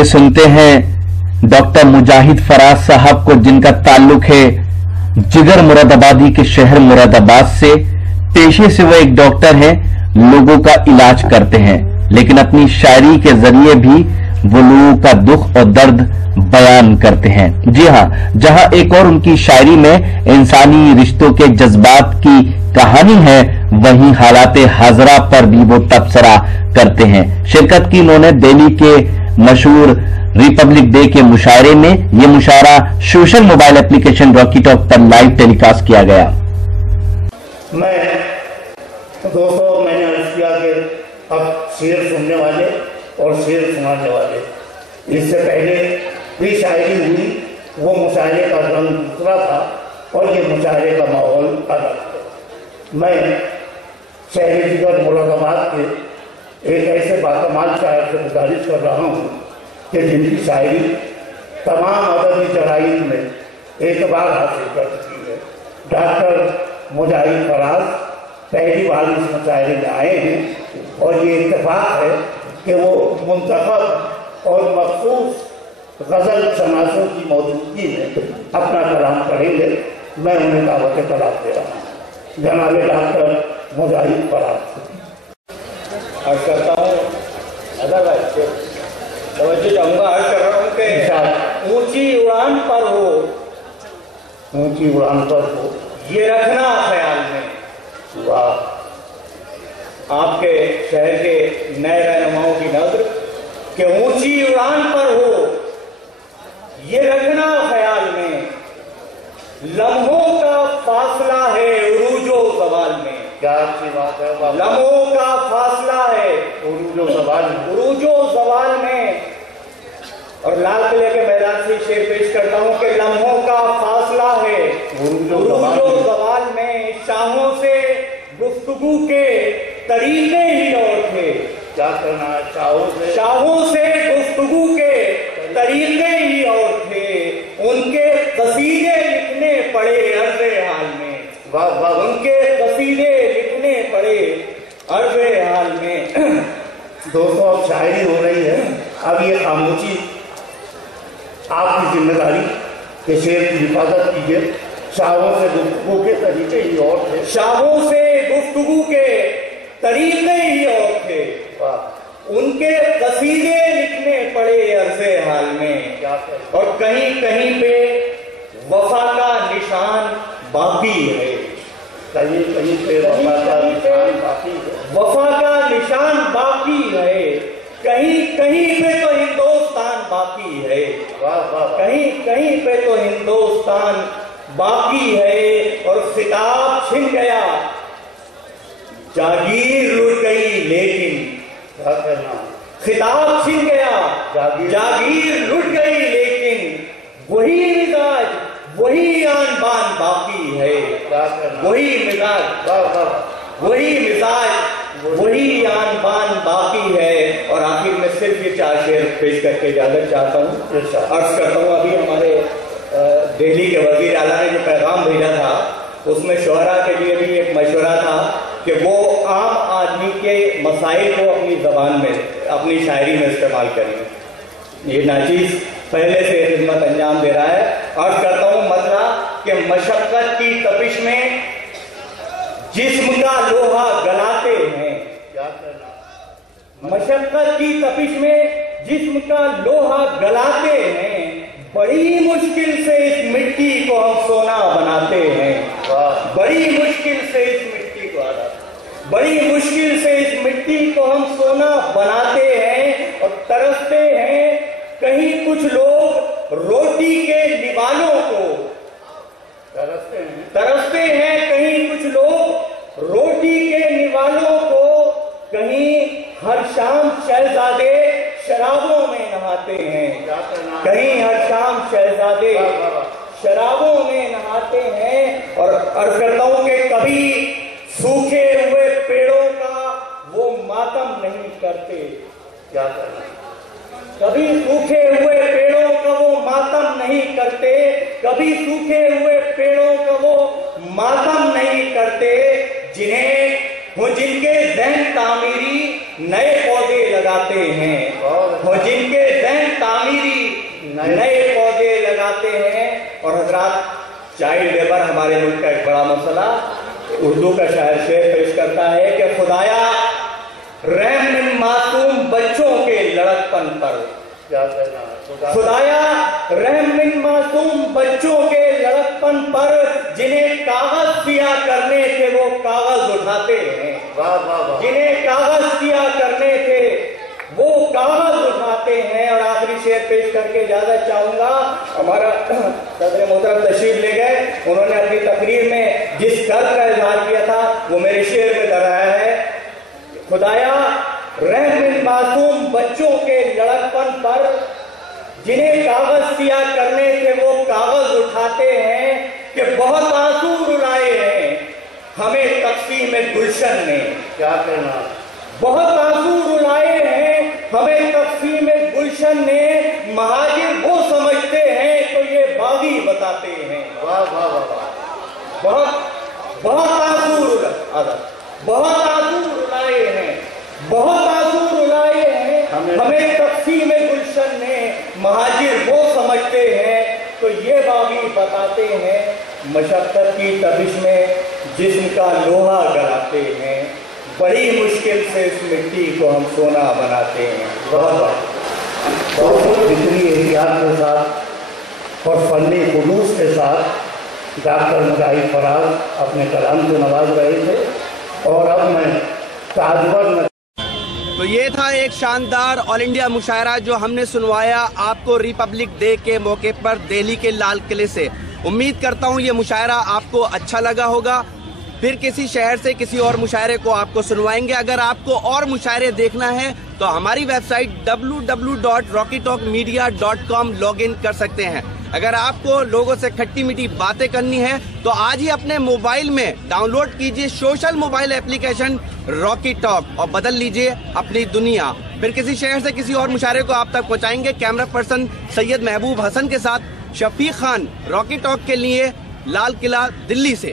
आइए सुनते हैं डॉक्टर मुजाहिद फराज साहब को, जिनका ताल्लुक है जिगर मुरादाबादी के शहर मुरादाबाद से। पेशे से वो एक डॉक्टर हैं, लोगों का इलाज करते हैं, लेकिन अपनी शायरी के जरिए भी वो लोगों का दुख और दर्द बयान करते हैं। जी हां, जहां एक और उनकी शायरी में इंसानी रिश्तों के जज्बात की कहानी है, वहीं हालाते हाजरा पर भी वो तबसरा करते हैं। शिरकत की उन्होंने दिल्ली के मशहूर रिपब्लिक डे के मुशायरे में। ये मुशायरा social mobile application Rocky Talk पर लाइव टेलीकास्ट किया गया। दोस्तों, मैंने अर्ज किया कि अब शेर सुनने वाले और शेर सुनाने वाले, इससे पहले भी शायरी हुई, वो मुशायरे का रंग दूसरा था और ये मुशायरे का माहौल अलग था। मैं शहर जिगर मुरादाबाद के एक ऐसे बाकमाल शायर से गुजारिश कर रहा हूँ कि जिनकी शायरी तमाम अदबी जराइद में एतबार हासिल कर चुकी है। डॉक्टर मुजाहिद फराज पहली बार इस मुशायरे में आए हैं और ये इत्तेफाक है कि वो मुंतखब और मखसूस गज़ल शनासों की मौजूदगी में अपना कलाम पढ़ेंगे। मैं उन्हें दावत कलाम दे रहा हूँ। जनाब डॉक्टर मुजाहिद फराज। अर्ज करता हूँ, अदरवाइज तवज्जो चाहूँगा, अर्ज कर रहा हूँ कि ऊंची उड़ान पर हो, ऊंची उड़ान पर हो, ये रखना ख्याल में। वाह! आपके शहर के नए रहनुमाओं की नज़र कि ऊंची उड़ान पर हो, ये रखना ख्याल में। लम्हों का फासला है उरूजो ज़वाल में। क्या अच्छी बात है। लम्हों का फासला है उरूजो ज़वाल में, उरूजो ज़वाल में। और लाल किले के मैदान से शेर पेश करता हूँ कि लम्हों का फासला है उरूजो ज़वाल में। शाहों से गुफ्तगू के तरीके ही और थे। क्या करना है? शाहों से गुफ्तगू के तरीके ही और थे। उनके कसीदे लिखने पड़े अर्ज़े हाल में। वाह वाह! उनके कसीदे लिखने पड़े अर्ज़े हाल में। दोस्तों, अब शायरी हो रही है। अब ये खामोशी आपकी जिम्मेदारी कि शेर की हिफाजत कीजिए। शाहों से गुफ्तगू के तरीके ही और थे। शाहों से गुफ्तगू के तरीके ही और थे। वाह! उनके कसीदे लिखने पड़े अर्ज़े हाल में। और कहीं कहीं पे वफा का निशान बाकी है। कहीं कहीं पे वफा का निशान बाकी है। वफा का निशान बाकी है। कहीं कहीं पे तो हिंदुस्तान बाकी है। वाह वाह! कहीं कहीं पे तो हिंदुस्तान बाकी है। और खिताब छिन गया, जागीर लुट गई लेकिन। क्या करना? खिताब छिन गया, जागीर लुट गई लेकिन वही मिजाज वही आन बान बाकी है। क्या करना? वही मिजाज, वाह वाह! वही मिजाज वही आन बान बाकी है। और आखिर में सिर्फ ये चार शेर पेश करके इजाजत चाहता हूँ। अर्ज करता हूँ, अभी हमारे दिल्ली के वजीर आला ने जो पैगाम भेजा था, उसमें शोहरा के लिए भी एक मशवरा था कि वो आम आदमी के मसाइल को अपनी ज़बान में, अपनी शायरी में इस्तेमाल करें। ये नाचीज़ पहले से खिदमत अंजाम दे रहा है। अर्ज करता हूँ मसला कि मशक्क़त की तपिश में जिस्म का लोहा गलाते हैं। क्या करना? मशक्क़त की तपिश में जिस्म का लोहा गलाते हैं। बड़ी मुश्किल से इस मिट्टी को हम सोना बनाते हैं। बड़ी मुश्किल से इस मिट्टी को बड़ी मुश्किल से इस मिट्टी को हम सोना बनाते हैं। और तरसते हैं कहीं कुछ लोग रोटी के निवालों को। तरसते हैं कहीं कुछ लोग रोटी के निवालों को। कहीं हर शाम शहजादे शराबों में नहाते हैं। कहीं हर शाम शहजादे शराबों में नहाते हैं। और अर्ज करता हूं कि कभी सूखे हुए पेड़ों का वो मातम नहीं करते। क्या करना? कभी सूखे हुए पेड़ों का वो मातम नहीं करते। कभी सूखे हुए पेड़ों का वो मातम नहीं करते। जिनके ज़हन तामीरी नए पौधे लगाते हैं। जिनके ज़हन हजरात चाइल्ड लेबर हमारे मुल्क का एक बड़ा मसला। उर्दू का शायर शेर पेश करता है कि खुदाया रहम इन मासूम बच्चों के लड़कपन पर, क्या कहना है खुदाया रहम इन मासूम बच्चों के लड़कपन पर, जिन्हें कागज पिया करने थे वो कागज उठाते हैं। वाह वाह वाह। जिन्हें कागज पिया करने थे वो कागज उठाते हैं। और आखिरी शेर पेश करके इजाजत चाहूंगा। हमारा सदर मोहतरम तशरीफ ले गए, उन्होंने अपनी तकरीर में जिस दर्द का इजहार किया था वो मेरे शेर में दोहराया है। खुदाया रहम इन मासूम बच्चों के लड़कपन पर, जिन्हें कागज पिया करने थे वो कागज उठाते हैं, कि बहुत आंसू रुलाए हैं हमें तकसीम गुलशन ने। क्या कहना, बहुत आंसू रुलाए हैं हमें तकसीम गुलशन ने, महाजिर वो समझते हैं तो ये बागी बताते हैं। वाह वाह वाह। बहुत आंसू रुलाए हैं, बहुत आंसू रुलाए हैं हमें तकसीम गुलशन ने, महाजिर वो समझते हैं तो ये बागी बताते हैं। मशक्कत की तपिश में जिस्म का लोहा गलाते हैं, बड़ी मुश्किल से इस मिट्टी को हम सोना बनाते हैं। बहुत जितनी एहतियात के साथ और फनी खुलूस के साथ डॉक्टर मुजाहिद फराज अपने कलाम को नवाज रहे थे। और अब मैं ताजवर। तो ये था एक शानदार ऑल इंडिया मुशायरा जो हमने सुनवाया आपको रिपब्लिक डे के मौके पर दिल्ली के लाल किले से। उम्मीद करता हूँ ये मुशायरा आपको अच्छा लगा होगा। फिर किसी शहर से किसी और मुशायरे को आपको सुनवाएंगे। अगर आपको और मुशायरे देखना है तो हमारी वेबसाइट www.rockytalkmedia.com लॉगिन कर सकते हैं। अगर आपको लोगों से खट्टी मीठी बातें करनी है तो आज ही अपने मोबाइल में डाउनलोड कीजिए social mobile application Rocky talk और बदल लीजिए अपनी दुनिया। फिर किसी शहर से किसी और मुशायरे को आप तक पहुंचाएंगे। कैमरा पर्सन सैयद महबूब हसन के साथ शफीक खान, रॉकी टॉक के लिए, लाल किला, दिल्ली से।